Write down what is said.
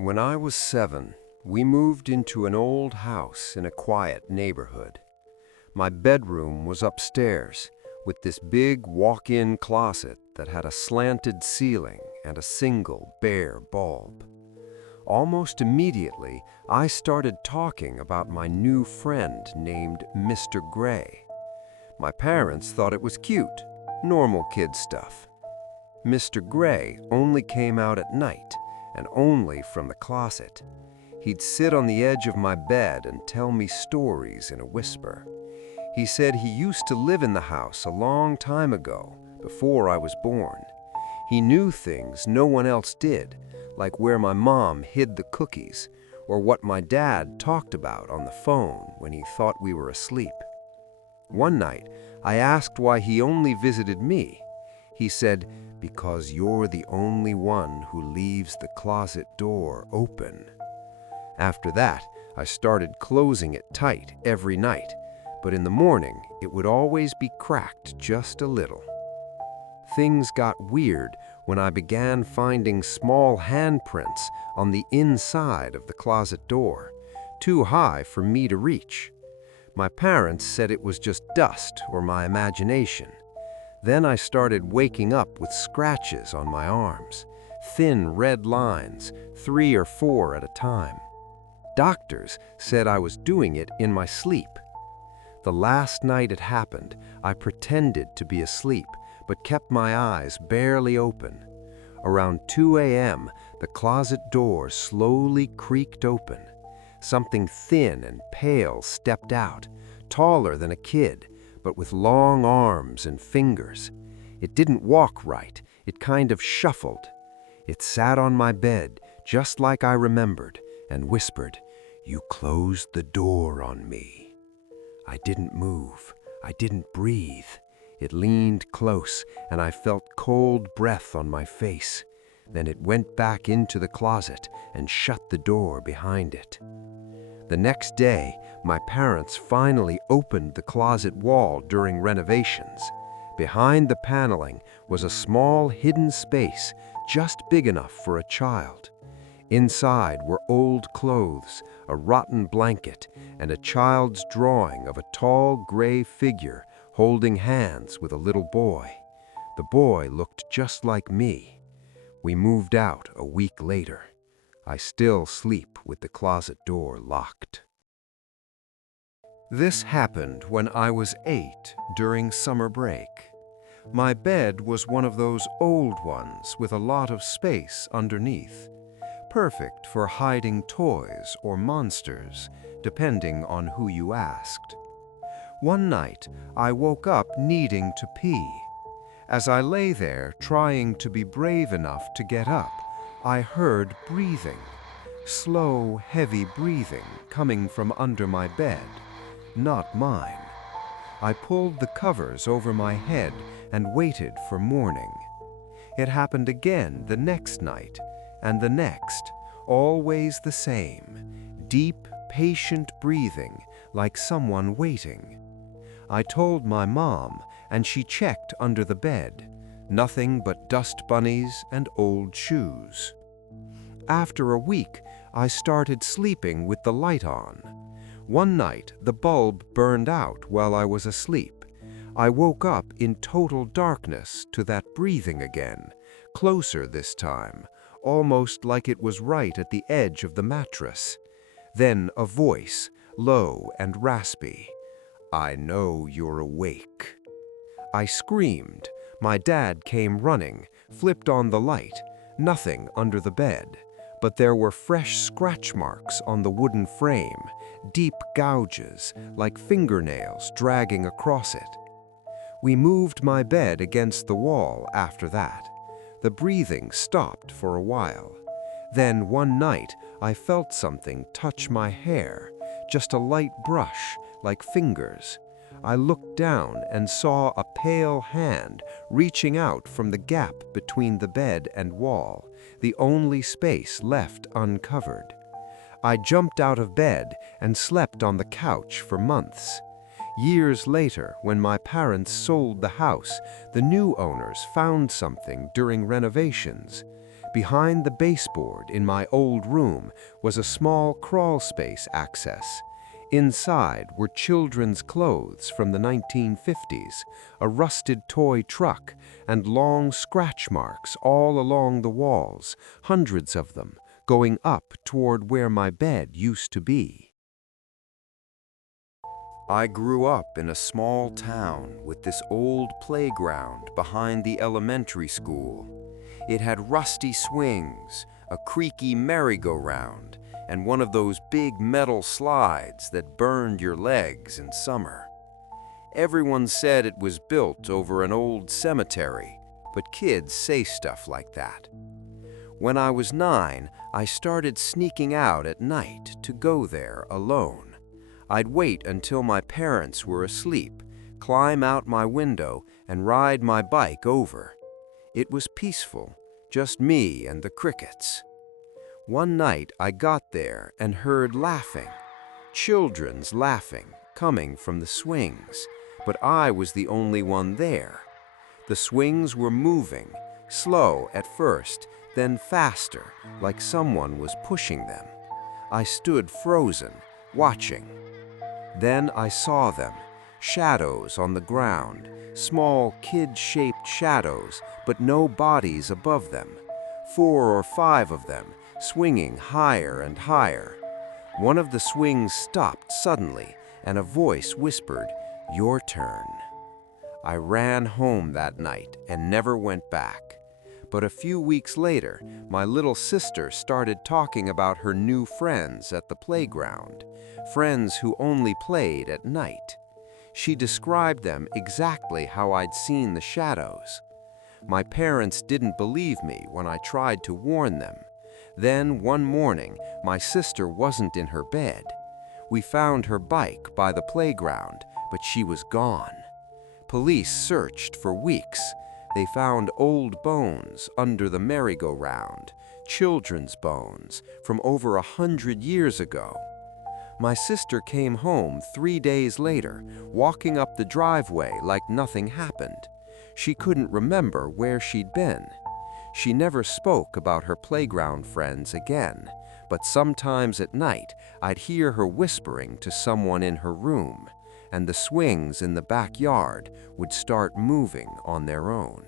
When I was 7, we moved into an old house in a quiet neighborhood. My bedroom was upstairs, with this big walk-in closet that had a slanted ceiling and a single bare bulb. Almost immediately, I started talking about my new friend named Mr. Gray. My parents thought it was cute, normal kid stuff. Mr. Gray only came out at night, and only from the closet. He'd sit on the edge of my bed and tell me stories in a whisper. He said he used to live in the house a long time ago, before I was born. He knew things no one else did, like where my mom hid the cookies, or what my dad talked about on the phone when he thought we were asleep. One night, I asked why he only visited me. He said, "Because you're the only one who leaves the closet door open." After that, I started closing it tight every night, but in the morning, it would always be cracked just a little. Things got weird when I began finding small handprints on the inside of the closet door, too high for me to reach. My parents said it was just dust or my imagination. Then I started waking up with scratches on my arms, thin red lines, 3 or 4 at a time. Doctors said I was doing it in my sleep. The last night it happened, I pretended to be asleep, but kept my eyes barely open. Around 2 a.m., the closet door slowly creaked open. Something thin and pale stepped out, taller than a kid, but with long arms and fingers. It didn't walk right, it kind of shuffled. It sat on my bed, just like I remembered, and whispered, "You closed the door on me." I didn't move, I didn't breathe. It leaned close, and I felt cold breath on my face. Then it went back into the closet and shut the door behind it. The next day, my parents finally opened the closet wall during renovations. Behind the paneling was a small hidden space, just big enough for a child. Inside were old clothes, a rotten blanket, and a child's drawing of a tall gray figure holding hands with a little boy. The boy looked just like me. We moved out a week later. I still sleep with the closet door locked. This happened when I was 8 during summer break. My bed was one of those old ones with a lot of space underneath, perfect for hiding toys or monsters, depending on who you asked. One night, I woke up needing to pee. As I lay there trying to be brave enough to get up, I heard breathing, slow, heavy breathing coming from under my bed, not mine. I pulled the covers over my head and waited for morning. It happened again the next night, and the next, always the same, deep, patient breathing, like someone waiting. I told my mom, and she checked under the bed. Nothing but dust bunnies and old shoes. After a week, I started sleeping with the light on. One night, the bulb burned out while I was asleep. I woke up in total darkness to that breathing again, closer this time, almost like it was right at the edge of the mattress. Then a voice, low and raspy. "I know you're awake." I screamed. My dad came running, flipped on the light. Nothing under the bed, but there were fresh scratch marks on the wooden frame, deep gouges, like fingernails dragging across it. We moved my bed against the wall after that. The breathing stopped for a while. Then one night, I felt something touch my hair, just a light brush, like fingers. I looked down and saw a pale hand reaching out from the gap between the bed and wall, the only space left uncovered. I jumped out of bed and slept on the couch for months. Years later, when my parents sold the house, the new owners found something during renovations. Behind the baseboard in my old room was a small crawl space access. Inside were children's clothes from the 1950s, a rusted toy truck, and long scratch marks all along the walls, hundreds of them, going up toward where my bed used to be. I grew up in a small town with this old playground behind the elementary school. It had rusty swings, a creaky merry-go-round, and one of those big metal slides that burned your legs in summer. Everyone said it was built over an old cemetery, but kids say stuff like that. When I was 9, I started sneaking out at night to go there alone. I'd wait until my parents were asleep, climb out my window, and ride my bike over. It was peaceful, just me and the crickets. One night I got there and heard laughing, children's laughing, coming from the swings, but I was the only one there. The swings were moving, slow at first, then faster, like someone was pushing them. I stood frozen, watching. Then I saw them, shadows on the ground, small kid-shaped shadows, but no bodies above them. 4 or 5 of them, swinging higher and higher. One of the swings stopped suddenly, and a voice whispered, "Your turn." I ran home that night and never went back. But a few weeks later, my little sister started talking about her new friends at the playground, friends who only played at night. She described them exactly how I'd seen the shadows. My parents didn't believe me when I tried to warn them. Then one morning, my sister wasn't in her bed. We found her bike by the playground, but she was gone. Police searched for weeks. They found old bones under the merry-go-round, children's bones from over 100 years ago. My sister came home 3 days later, walking up the driveway like nothing happened. She couldn't remember where she'd been. She never spoke about her playground friends again, but sometimes at night I'd hear her whispering to someone in her room, and the swings in the backyard would start moving on their own.